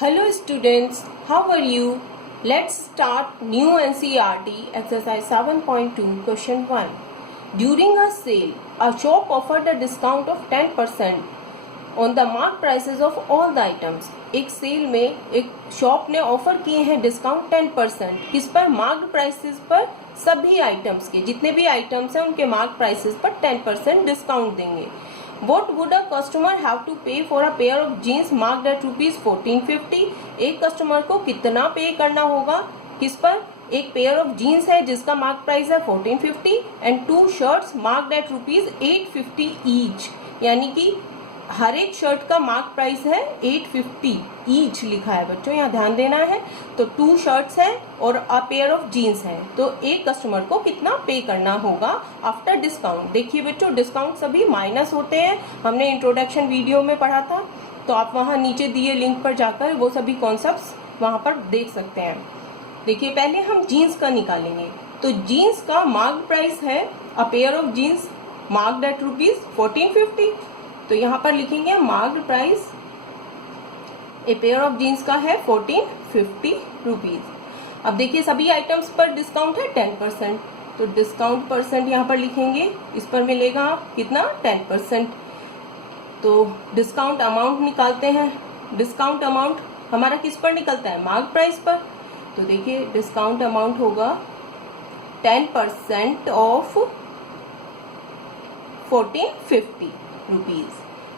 Hello students, how are you? Let's start new NCERT exercise 7.2 question 1. During a sale, a shop offered a discount of 10% on the marked prices of all the items. एक cell में एक shop ने offer किए हैं discount 10%. किस पर? Marked prices पर. सभी आइटम्स के जितने भी आइटम्स हैं उनके मार्क्ड प्राइसेस पर 10% डिस्काउंट देंगे. What would a customer have to pay for a pair of jeans marked at ₹1450? एक कस्टमर को कितना पे करना होगा? किस पर? एक पेयर ऑफ जीन्स है जिसका मार्क प्राइस है 1450 and 2 shirts marked at ₹850 each. यानी कि हर एक शर्ट का मार्क प्राइस है 850 ईच लिखा है बच्चों, यहाँ ध्यान देना है. तो 2 शर्ट्स हैं और अ पेयर ऑफ जीन्स हैं. तो एक कस्टमर को कितना पे करना होगा आफ्टर डिस्काउंट. देखिए बच्चों, डिस्काउंट सभी माइनस होते हैं, हमने इंट्रोडक्शन वीडियो में पढ़ा था. तो आप वहाँ नीचे दिए लिंक पर जाकर वो सभी कॉन्सेप्ट्स वहाँ पर देख सकते हैं. देखिए पहले हम जीन्स का निकालेंगे. तो जीन्स का मार्क प्राइस है a pair of jeans marked at ₹1450. तो यहाँ पर लिखेंगे marked price a pair of jeans का है 1450 रुपीज. अब देखिए सभी आइटम्स पर डिस्काउंट है 10%. तो डिस्काउंट परसेंट यहाँ पर लिखेंगे, इस पर मिलेगा कितना 10%. तो डिस्काउंट अमाउंट निकालते हैं. डिस्काउंट अमाउंट हमारा किस पर निकलता है? मार्क प्राइस पर. तो देखिए डिस्काउंट अमाउंट होगा 10% ऑफ 1450 रुपीज.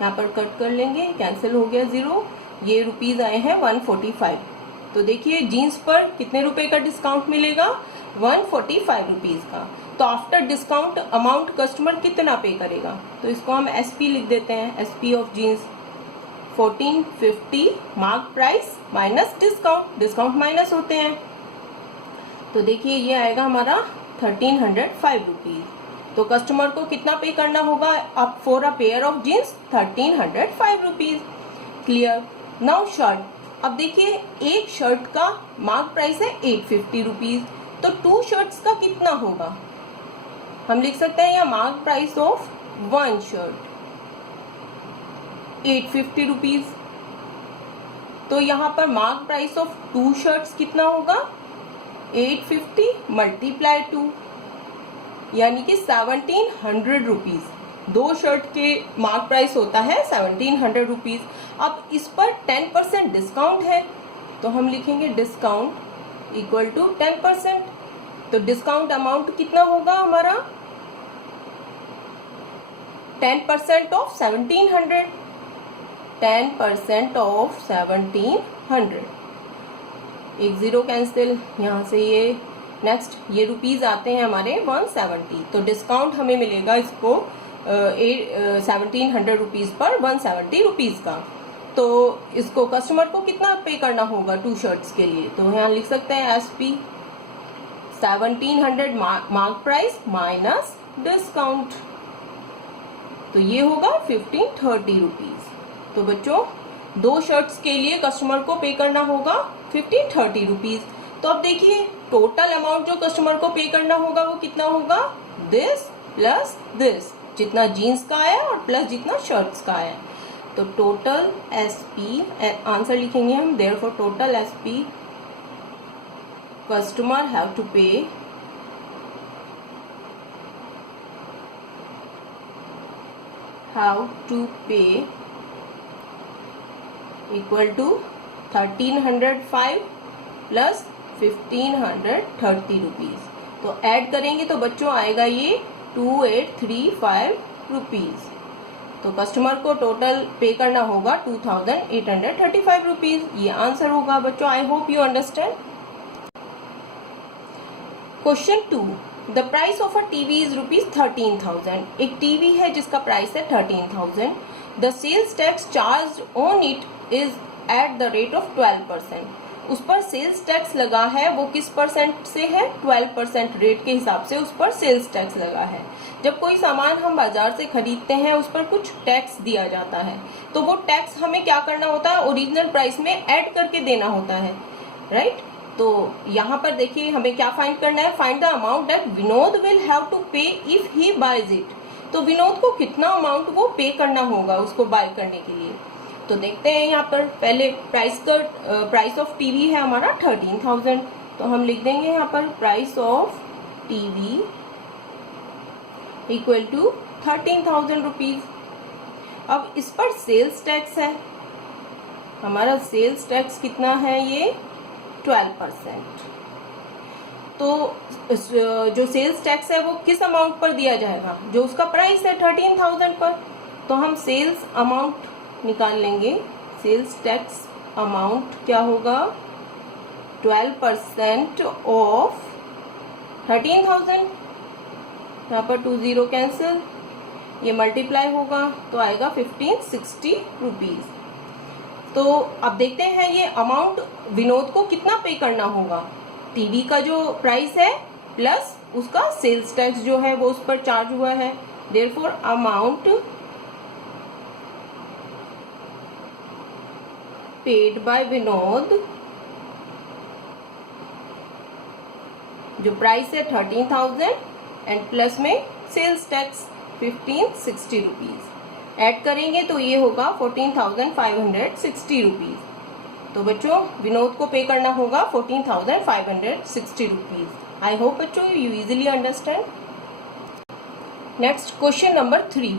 यहाँ पर कट कर लेंगे, कैंसिल हो गया 0. ये रुपीज आए हैं 145. तो देखिए जीन्स पर कितने रुपए का डिस्काउंट मिलेगा? 145 रुपीज का. तो आफ्टर डिस्काउंट अमाउंट कस्टमर कितना पे करेगा? तो इसको हम एसपी लिख देते हैं. SP of jeans 1450 mark price minus discount. Discount minus होते हैं. तो देखिए ये आएगा हमारा 1305 रुपीज. तो कस्टमर को कितना पे करना होगा अब for a pair of jeans? 1305 rupees. Clear. Now shirt. अब देखिए एक शर्ट का मार्क प्राइस है 850 रुपीज. तो 2 शर्ट्स का कितना होगा? हम लिख सकते हैं यहाँ mark price of 1 shirt 850 rupees. तो यहाँ पर मार्क प्राइस ऑफ 2 शर्ट्स कितना होगा? 850 मल्टीप्लाई 2 यानी कि 1700 रुपीज. 2 शर्ट के मार्क प्राइस होता है 1700 रुपीज. अब इस पर 10% डिस्काउंट है तो हम लिखेंगे डिस्काउंट इक्वल टू 10%. तो डिस्काउंट अमाउंट कितना होगा हमारा? 10% ऑफ 1700. 10% ऑफ 1700. एक 0 कैंसिल, यहाँ से ये नेक्स्ट ये रुपीज आते हैं हमारे 170. तो डिस्काउंट हमें मिलेगा इसको 1700 रुपीज पर 170 रुपीज का. तो इसको कस्टमर को कितना पे करना होगा 2 शर्ट्स के लिए? तो यहाँ लिख सकते हैं SP 1700 mark price minus discount. तो ये होगा 1530 रुपीज. तो बच्चों 2 शर्ट्स के लिए कस्टमर को पे करना होगा 1530 रुपीज. तो अब देखिए टोटल अमाउंट जो कस्टमर को पे करना होगा वो कितना होगा? दिस प्लस दिस, जितना जीन्स का आया और प्लस जितना शर्ट्स का आया. तो टोटल एसपी आंसर लिखेंगे हम. Therefore total SP customer have to pay equal to 1305 plus 1530 rupees. तो ऐड करेंगे तो बच्चों आएगा ये 2835 रुपीज. तो कस्टमर को टोटल पे करना होगा 2835 रुपीज. ये आंसर होगा बच्चों. I hope you understand. Question 2. The price of a TV is ₹13,000. एक टीवी है जिसका प्राइस है 13,000. The sales tax charge on it is at the rate of 12%. उस पर सेल्स टैक्स लगा है, वो किस परसेंट से है? 12% रेट के हिसाब से उस पर सेल्स टैक्स लगा है. जब कोई सामान हम बाजार से खरीदते हैं उस पर कुछ टैक्स दिया जाता है. तो वो टैक्स हमें क्या करना होता है? ओरिजिनल प्राइस में ऐड करके देना होता है, राइट? तो यहाँ पर देखिए हमें क्या फाइंड करना है? Find the amount that Vinod will have to pay if he buys it. तो विनोद को कितना अमाउंट वो पे करना होगा उसको बाय करने के लिए? तो देखते हैं यहाँ पर पहले प्राइस ऑफ टीवी है हमारा 13,000, तो हम लिख देंगे यहाँ पर price of TV equal to 13,000 rupees. अब इस पर सेल्स टैक्स है, हमारा सेल्स टैक्स कितना है, ये 12%। तो जो सेल्स टैक्स है वो किस अमाउंट पर दिया जाएगा, जो उसका प्राइस है 13,000 पर। तो हम सेल्स अमाउंट निकाल लेंगे। सेल्स टैक्स अमाउंट क्या होगा, 12% ऑफ 13,000। यहाँ पर 20 कैंसिल, ये मल्टीप्लाई होगा तो आएगा 1560 रुपीज। तो अब देखते हैं ये अमाउंट विनोद को कितना पे करना होगा। टीवी का जो प्राइस है प्लस उसका सेल्स टैक्स जो है वो उस पर चार्ज हुआ है। Therefore amount paid by Vinod, जो प्राइस है 13,000 एंड प्लस में सेल्स टैक्स 1560 रुपीज ऐड करेंगे तो ये होगा 14,560 रुपीज। तो बच्चों विनोद को पे करना होगा 14,560 रुपीज। आई होप बच्चों you easily understand. Next question number 3।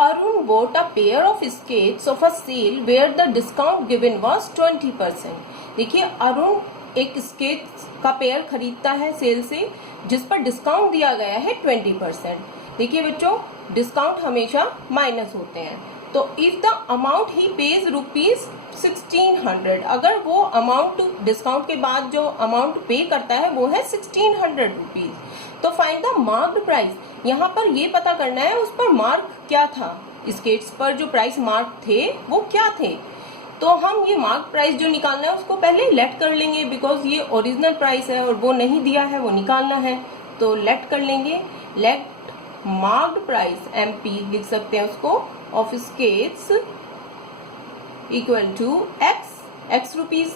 Arun bought a pair of skates of a sale where the discount given was 20%। देखिए अरुण एक स्केट्स का पेयर खरीदता है सेल से जिस पर डिस्काउंट दिया गया है 20%। देखिए बच्चों डिस्काउंट हमेशा माइनस होते हैं। तो if the amount he page ₹1600, अगर वो अमाउंट डिस्काउंट के बाद जो अमाउंट पे करता है वो है 1600 रुपीज, तो फाइंड द मार्क्ड प्राइस। यहाँ पर ये पता करना है उस पर मार्क क्या था, स्केट्स पर जो प्राइस मार्क थे वो क्या थे। तो हम ये मार्क प्राइस जो निकालना है उसको पहले लेट कर लेंगे, बिकॉज ये ओरिजिनल प्राइस है और वो नहीं दिया है, वो निकालना है। तो लेट कर लेंगे, लेट मार्क्ड प्राइस MP लिख सकते हैं उसको of skates equal to x rupees.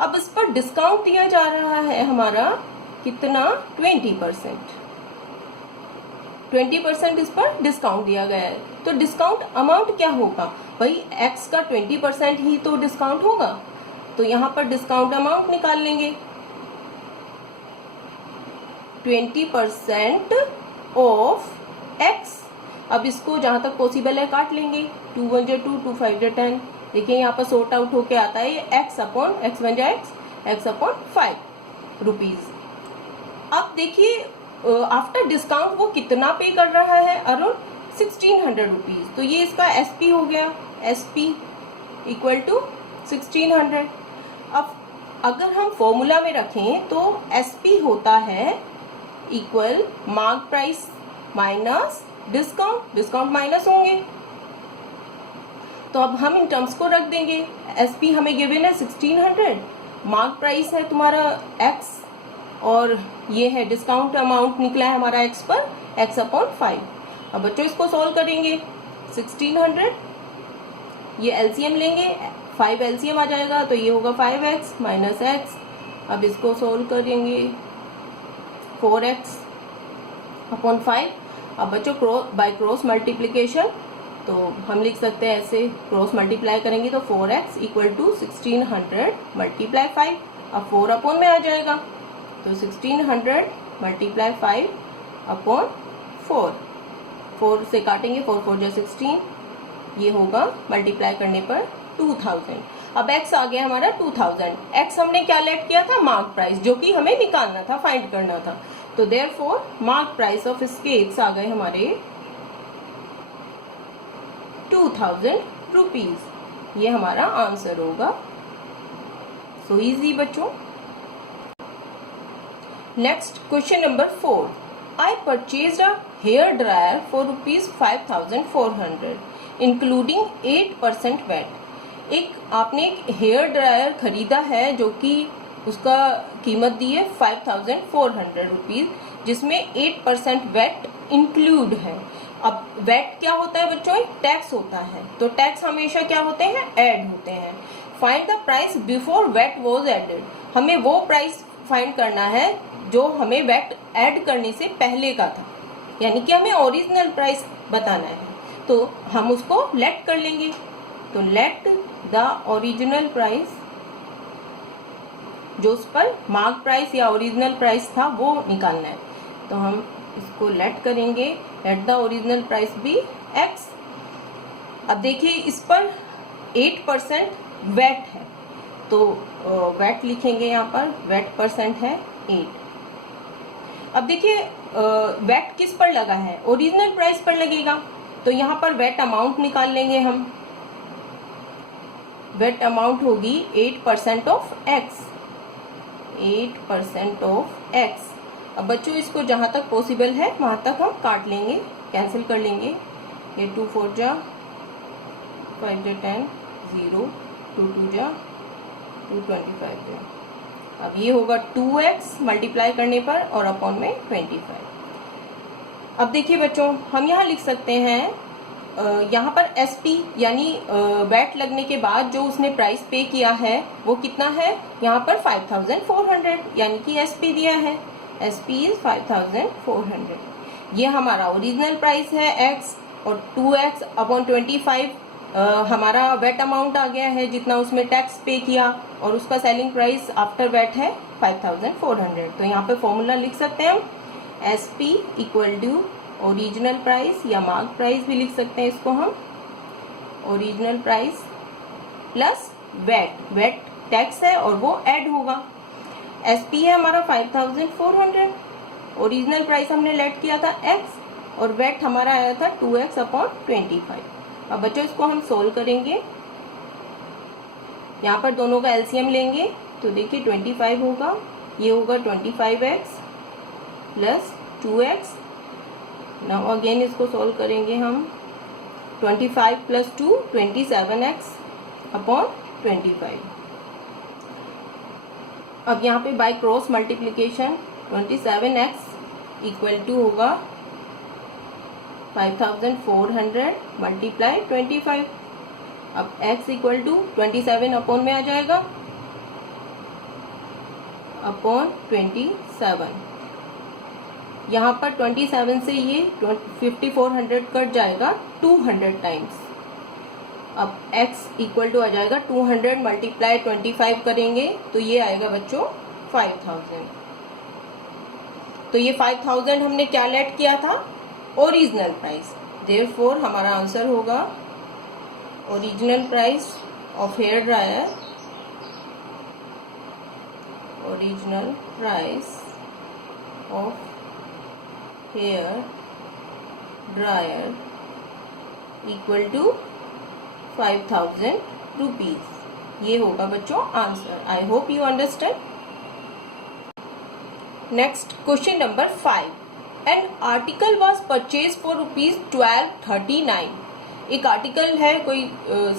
अब इस पर डिस्काउंट दिया जा रहा है हमारा कितना, 20%। 20% इस पर डिस्काउंट दिया गया है। तो डिस्काउंट अमाउंट क्या होगा भाई, x का 20% ही तो डिस्काउंट होगा। तो यहाँ पर डिस्काउंट अमाउंट निकाल लेंगे, 20% ऑफ x। अब इसको जहां तक पॉसिबल है काट लेंगे, 2 1 2 2 5 10। देखिए यहाँ पर सॉर्ट आउट होके आता है ये x upon x 1 x upon 5 rupees. अब देखिए आफ्टर डिस्काउंट वो कितना पे कर रहा है अरुण, 1600 रुपीज। तो ये इसका SP हो गया, SP इक्वल टू 1600। अब अगर हम फॉर्मूला में रखें तो SP होता है equal mark price minus discount, discount minus होंगे। तो अब हम इन टर्म्स को रख देंगे। SP हमें गिवन है 1600, मार्क प्राइस है तुम्हारा x और ये है डिस्काउंट अमाउंट निकला है हमारा x पर x अपॉन 5। अब बच्चों इसको सॉल्व करेंगे, 1600 ये LCM लेंगे, 5 LCM आ जाएगा तो ये होगा 5x माइनस x। अब इसको सॉल्व करेंगे 4x अपॉन 5। अब बच्चों बाय क्रॉस मल्टीप्लीकेशन तो हम लिख सकते हैं ऐसे, क्रॉस मल्टीप्लाई करेंगे तो 4x इक्वल टू 1600 मल्टीप्लाई 5। अब 4 अपॉन में आ जाएगा तो 1600 मल्टीप्लाई 5 अपॉन 4, 4 से काटेंगे 4 4 जो 16, ये होगा मल्टीप्लाई करने पर 2000। अब x आ गया हमारा 2000। x हमने क्या लेट किया था, मार्क प्राइस, जो कि हमें निकालना था, फाइंड करना था। तो therefore mark price of skates आ गए हमारे 2000 रुपीज। ये हमारा आंसर होगा। सो इजी बच्चों। Next question number 4। I purchased a hair dryer for ₹5,400 including 8% VAT। एक आपने एक हेयर ड्रायर खरीदा है जो कि उसका कीमत दी है 5,400 रुपीज, जिसमें 8% वैट इंक्लूड है। अब वैट क्या होता है बच्चों, एक टैक्स होता है। तो टैक्स हमेशा क्या होते हैं, ऐड होते हैं। Find the price before VAT was added. हमें वो प्राइस फाइंड करना है जो हमें वैट ऐड करने से पहले का था, यानी कि हमें ओरिजिनल प्राइस बताना है। तो हम उसको लेट कर लेंगे, तो लेट द ओरिजिनल प्राइस, जो उस पर मार्क प्राइस या ओरिजिनल प्राइस था वो निकालना है। तो हम इसको लेट करेंगे, let the original price be X. अब देखिए इस पर 8% वैट है, तो वैट लिखेंगे यहाँ पर, वैट परसेंट है 8। अब देखिए वैट किस पर लगा है, ओरिजिनल प्राइस पर लगेगा, तो यहाँ पर वैट अमाउंट निकाल लेंगे हम। वैट अमाउंट होगी 8% ऑफ एक्स, 8% ऑफ एक्स। अब बच्चों इसको जहाँ तक पॉसिबल है वहाँ तक हम काट लेंगे, कैंसिल कर लेंगे। ये 2 4 जा 5 जा 10, 0, 2 2 जा 2, 25 जा। अब ये होगा 2x मल्टीप्लाई करने पर और अपॉन में 25। अब देखिए बच्चों हम यहाँ लिख सकते हैं, यहाँ पर SP यानी वैट लगने के बाद जो उसने प्राइस पे किया है वो कितना है, यहाँ पर 5400, यानी कि SP दिया है, SP इज 5400। ये हमारा ओरिजिनल प्राइस है x, और 2x अपॉन 25 हमारा वेट अमाउंट आ गया है जितना उसमें टैक्स पे किया, और उसका सेलिंग प्राइस आफ्टर वेट है 5400। तो यहाँ पे फॉर्मूला लिख सकते हैं हम, SP equal to original price या मार्क प्राइस भी लिख सकते हैं इसको हम, original price plus VAT, VAT tax है और वो ऐड होगा। SP है हमारा 5400, ओरिजिनल प्राइस हमने लेट किया था x, और वेट हमारा आया था 2x अपॉन 25। अब बच्चों इसको हम सोल्व करेंगे, यहाँ पर दोनों का LCM लेंगे, तो देखिए 25 होगा, ये होगा 25x plus 2x। Now again इसको सोल्व करेंगे हम, 25 प्लस 2 27x अपॉन 25। अब यहाँ पे by cross multiplication 27x equal to होगा 5400 मल्टीप्लाई 25। अब x इक्वल टू 27 अपॉन में आ जाएगा, अपॉन 27। यहाँ पर 27 से ये 5400 कट जाएगा 200 टाइम्स। अब x इक्वल टू आ जाएगा 200 मल्टीप्लाई 25 करेंगे तो ये आएगा बच्चों 5000। तो ये 5000 हमने क्या लेट किया था, ओरिजिनल प्राइस। देयरफॉर हमारा आंसर होगा original price of hair dryer, original price of hair dryer equal to 5000 rupees. ये होगा बच्चों answer. I hope you understand. Next question number 5, an article was purchase for ₹1239। एक article है, कोई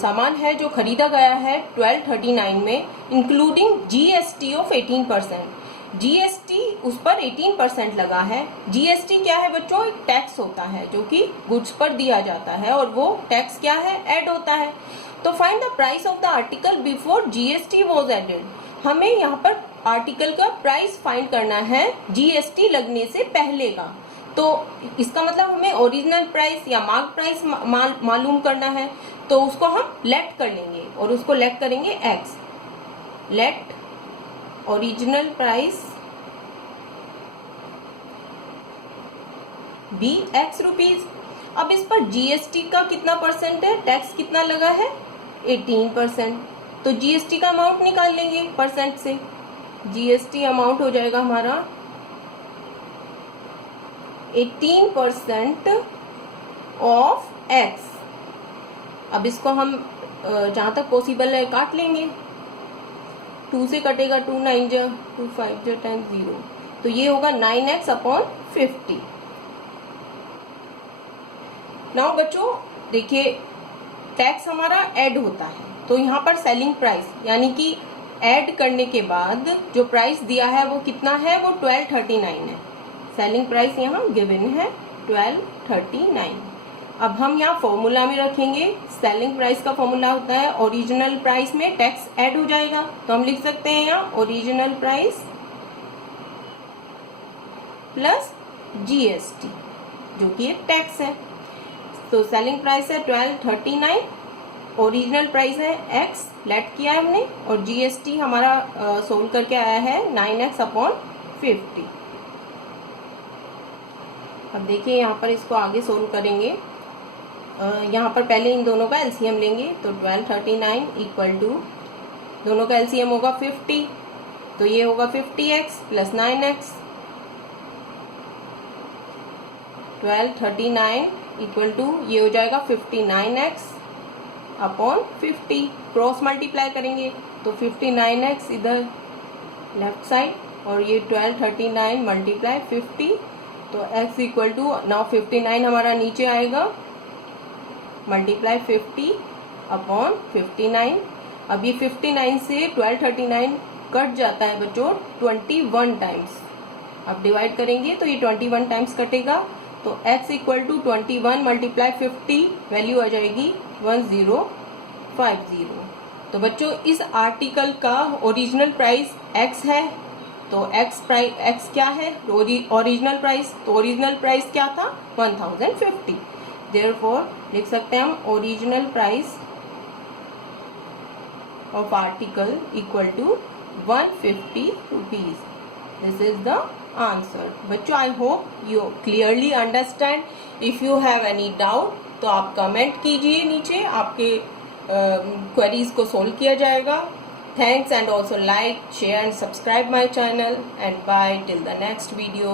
सामान है जो खरीदा गया है 1239 में, इंक्लूडिंग GST ऑफ 18%। GST उस पर 18% लगा है। GST क्या है बच्चों, एक टैक्स होता है जो कि गुड्स पर दिया जाता है, और वो टैक्स क्या है, ऐड होता है। तो find the price of the article before GST was added. हमें यहाँ पर आर्टिकल का प्राइस फाइंड करना है GST लगने से पहले का। तो इसका मतलब हमें ओरिजिनल प्राइस या मार्क प्राइस मालूम करना है, तो उसको हम लेट कर लेंगे और उसको लेट करेंगे x। Let original price be x rupees. अब इस पर GST का कितना परसेंट है, टैक्स कितना लगा है, 18%। तो GST का अमाउंट निकाल लेंगे परसेंट से। GST अमाउंट हो जाएगा हमारा 18% ऑफ x। अब इसको हम जहाँ तक पॉसिबल है काट लेंगे, 2 से कटेगा 2 9 जा 2 5 जा 10 0, तो ये होगा 9x अपॉन 50। नाउ बच्चों देखिए टैक्स हमारा ऐड होता है, तो यहाँ पर सेलिंग प्राइस यानी कि ऐड करने के बाद जो प्राइस दिया है वो कितना है, वो 1239 है। सेलिंग प्राइस यहाँ गिवन है 1239। अब हम यहाँ फॉर्मूला में रखेंगे, सेलिंग प्राइस का फॉर्मूला होता है ओरिजिनल प्राइस में टैक्स ऐड हो जाएगा, तो हम लिख सकते हैं यहाँ ओरिजिनल प्राइस प्लस GST जो कि एक टैक्स है। तो सेलिंग प्राइस है 1239 ओरिजिनल प्राइस है x, लेट किया है हमने, और GST हमारा सोल्व करके आया है 9x अपॉन 50। अब देखिए यहाँ पर इसको आगे सोल्व करेंगे। यहाँ पर पहले इन दोनों का एलसीएम लेंगे, तो 1239 इक्वल टू, दोनों का एलसीएम होगा 50, तो ये होगा 50x plus 9x। 1239 equal to ये हो जाएगा 59x अपॉन 50, क्रॉस मल्टीप्लाई करेंगे तो 59x इधर लेफ्ट साइड, और ये 1239 मल्टीप्लाई 50, तो x इक्वल टू नाउ 59 हमारा नीचे आएगा, मल्टीप्लाई 50 अपॉन 59। अब ये 59 से 1239 कट जाता है बच्चों 21 टाइम्स, अब डिवाइड करेंगे तो ये 21 टाइम्स कटेगा, तो x equal to 21 multiply 50, value आ जाएगी 1050। तो बच्चों इस आर्टिकल का ओरिजिनल प्राइस x है, तो x क्या है, ओरिजिनल प्राइस, तो ओरिजिनल प्राइस क्या था 1050। देयरफॉर लिख सकते हैं हम original price of article equal to 150 rupees. This is the answer. बच्चों I hope you clearly understand. If you have any doubt तो आप कमेंट कीजिए नीचे, आपके क्वेरीज को सोल्व किया जाएगा। Thanks, and also like, share and subscribe my channel, and bye till the next video.